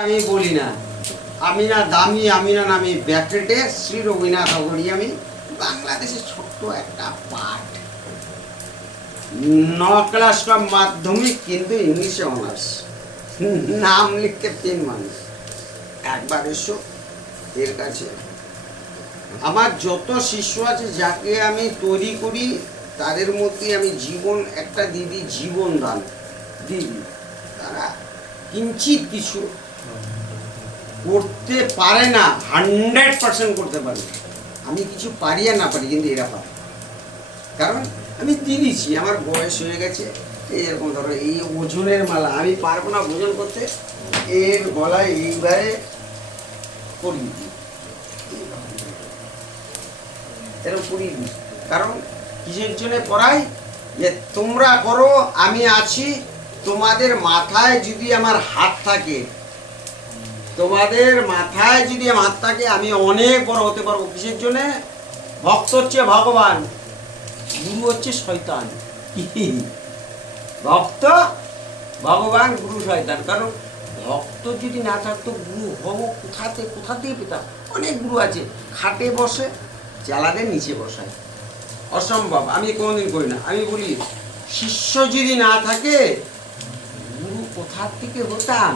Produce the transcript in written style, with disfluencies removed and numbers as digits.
আমি বলি না, আমি না দামি, আমি না নামি ব্যাকরেটে শ্রী রবীন্দ্রনাথ ঠাকুরই আমি বাংলাদেশের ছোট্ট একটা পাঠ। 9 ক্লাস মাধ্যমিক, কিন্তু ইংলিশে অনার্স, নাম লিখতে 3 মানুষ। একবার এসো এর কাছে। আমার যত শিষ্য আছে যাকে আমি তৈরি করি তাদের মধ্যে আমি জীবন একটা দিদি, জীবন দান দিদি। তারা কিঞ্চিত কিছু করতে পারে না, 100% করতে পারে। আমি কিছু পারি আর না পারি, কিন্তু এরা পারে, কারণ আমি দিয়েছি। আমার বয়স হয়ে গেছে, এরকম ধরো এই ওজনের মালা আমি পারবো না ওজন করতে, এর গলায় এইবারে করিয়ে দিই, এরকম করিয়ে দিই। কারণ কিসের জন্য পড়াই? যে তোমরা করো, আমি আছি। তোমাদের মাথায় যদি আমার হাত থাকে, তোমাদের মাথায় যদি আমার হাত থাকে, আমি অনেক বড় হতে পারবো। কিসের জন্যে? ভক্ত হচ্ছে ভগবান, গুরু হচ্ছে শয়তান। ভক্ত ভগবান, গুরু শয়তান। কারণ ভক্ত যদি না থাকতো, গুরু হবো কোথা থেকে পেতাম? অনেক গুরু আছে, খাটে বসে, চালাদের নিচে বসায়, অসম্ভব। আমি কোনোদিন করি না। আমি বলি, শিষ্য যদি না থাকে, গুরু কোথা থেকে হতাম?